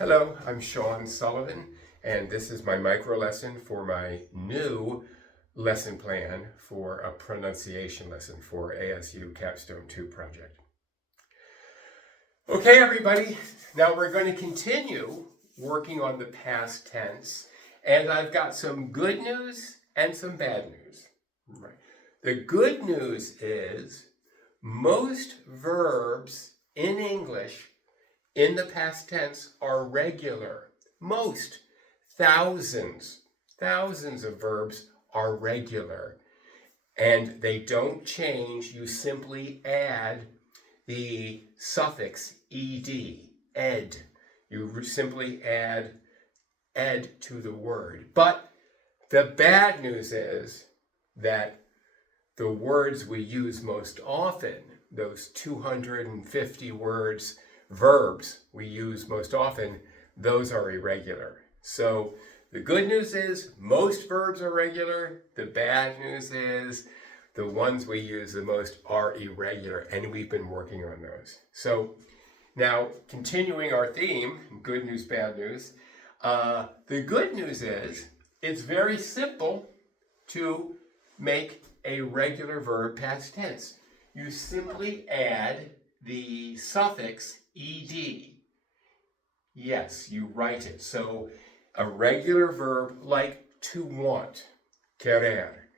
Hello, I'm Sean Sullivan, and this is my micro lesson for my new lesson plan for a pronunciation lesson for ASU Capstone 2 project. Okay, everybody, now we're going to continue working on the past tense, and I've got some good news and some bad news. Right. The good news is most verbs in English in the past tense are regular. Most, thousands of verbs are regular, and they don't change. You simply add the suffix ed. You simply add ed to the word. But the bad news is that the words we use most often, those 250 words, verbs we use most often, those are irregular. So the good news is most verbs are regular. The bad news is the ones we use the most are irregular, and we've been working on those. So now, continuing our theme, good news, bad news, the good news is it's very simple to make a regular verb past tense. You simply add the suffix ed. Yes, you write it. So a regular verb like to want, querer.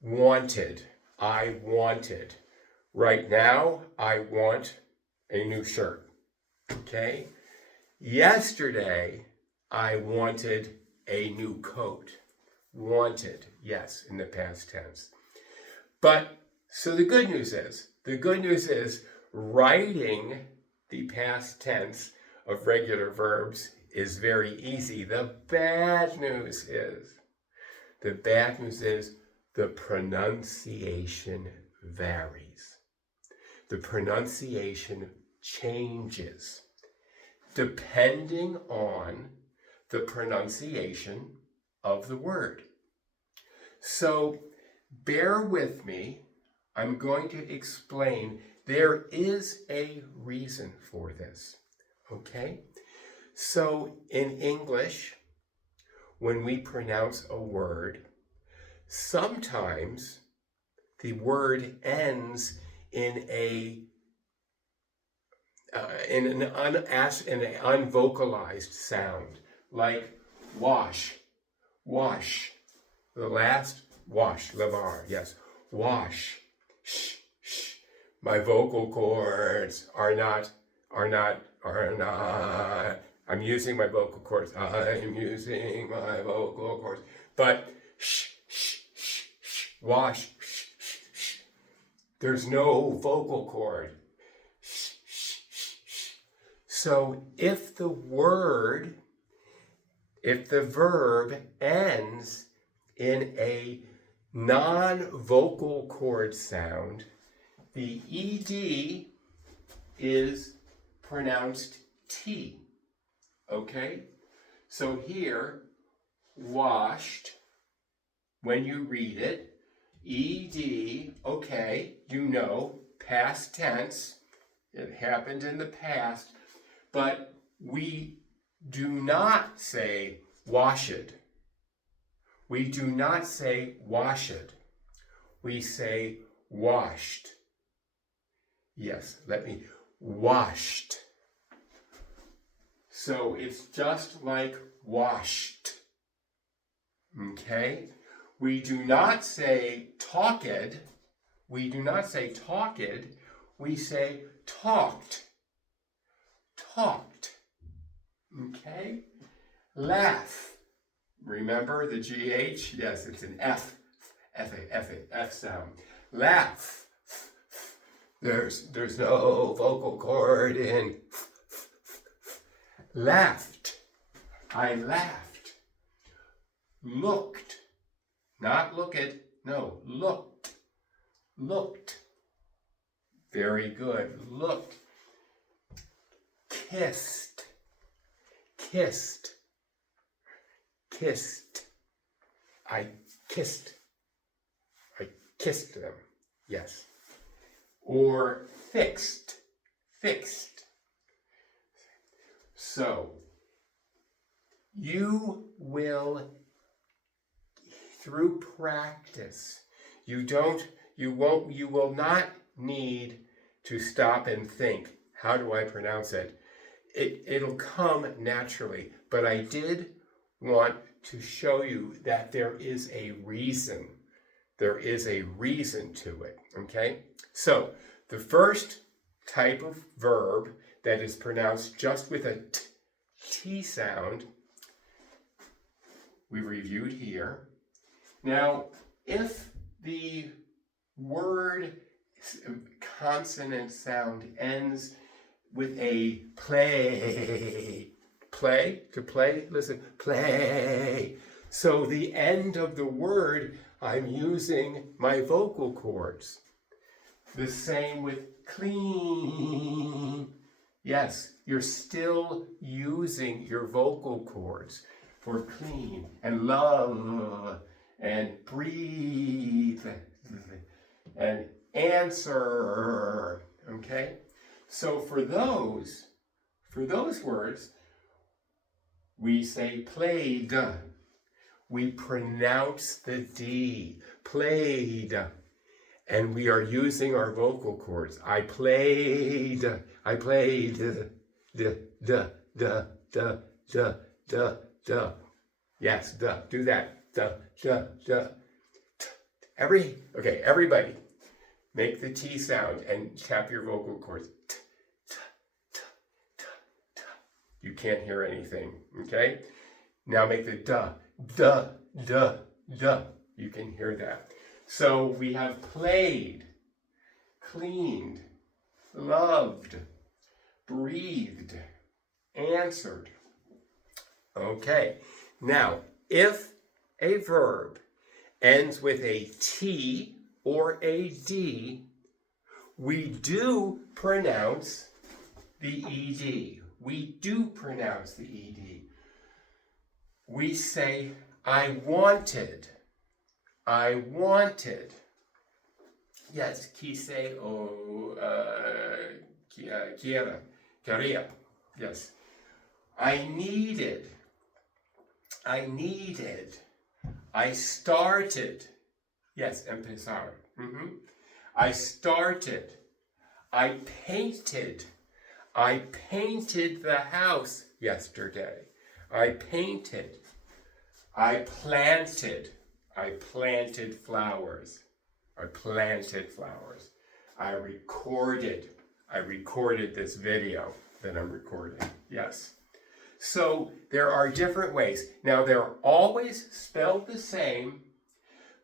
Wanted, I wanted. Right now, I want a new shirt. Okay? Yesterday, I wanted a new coat. Wanted, yes, in the past tense. But, so the good news is writing the past tense of regular verbs is very easy. The bad news is the pronunciation varies. The pronunciation changes depending on the pronunciation of the word. So bear with me. I'm going to explain. There is a reason for this. Okay? So in English, when we pronounce a word, sometimes the word ends in an unvocalized sound, like wash, wash. The last wash, lavar, yes, wash, sh, sh. My vocal cords are not. I'm using my vocal cords. I'm using my vocal cords. But sh, sh, sh, sh, wash, sh, sh, sh. There's no vocal cord. Sh, sh, sh, sh. So if the verb ends in a non-vocal cord sound, the ed is pronounced T. Okay? So here, washed, when you read it, ed, okay, you know, past tense, it happened in the past, but we do not say washed. We do not say washed. We say washed. Yes, washed. So it's just like washed. Okay? We do not say talked. We do not say talked. We say talked. Talked. Okay? Laugh. Remember the GH? Yes, it's an F sound. Laugh. There's no vocal cord in. Laughed. I laughed. Looked. Not look at, no, looked. Looked. Very good. Looked. Kissed. Kissed. Kissed. I kissed. I kissed them. Yes. Or fixed. Fixed. So, you will, through practice, you will not need to stop and think, how do I pronounce it? It'll come naturally. But I did want to show you that there is a reason. There is a reason to it, okay? So, the first type of verb that is pronounced just with a T sound, we reviewed here. Now, if the word consonant sound ends with a listen, play. So the end of the word, I'm using my vocal cords. The same with clean. Yes, you're still using your vocal cords for clean and love and breathe and answer, okay? So for those words, we say played. We pronounce the D, played. And we are using our vocal cords. I played, d, Yes, do that, Okay, everybody, make the T sound and tap your vocal cords. You can't hear anything, okay? Now make the duh. You can hear that. So we have played, cleaned, loved, breathed, answered. Okay, now if a verb ends with a T or a D, we do pronounce the ED. We do pronounce the ED. We say, I wanted. Yes, quise o quería. Yes. I needed. I started. Yes, empezar. I started. I painted. I painted the house yesterday. I painted. I planted flowers. I recorded this video that I'm recording. Yes. So there are different ways. Now they're always spelled the same,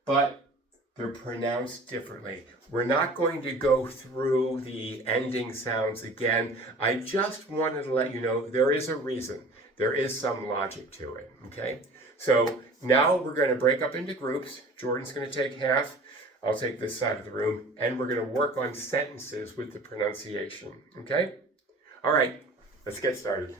but they're pronounced differently. We're not going to go through the ending sounds again. I just wanted to let you know there is a reason. There is some logic to it, okay? So now we're going to break up into groups. Jordan's going to take half. I'll take this side of the room. And we're going to work on sentences with the pronunciation, okay? All right, let's get started.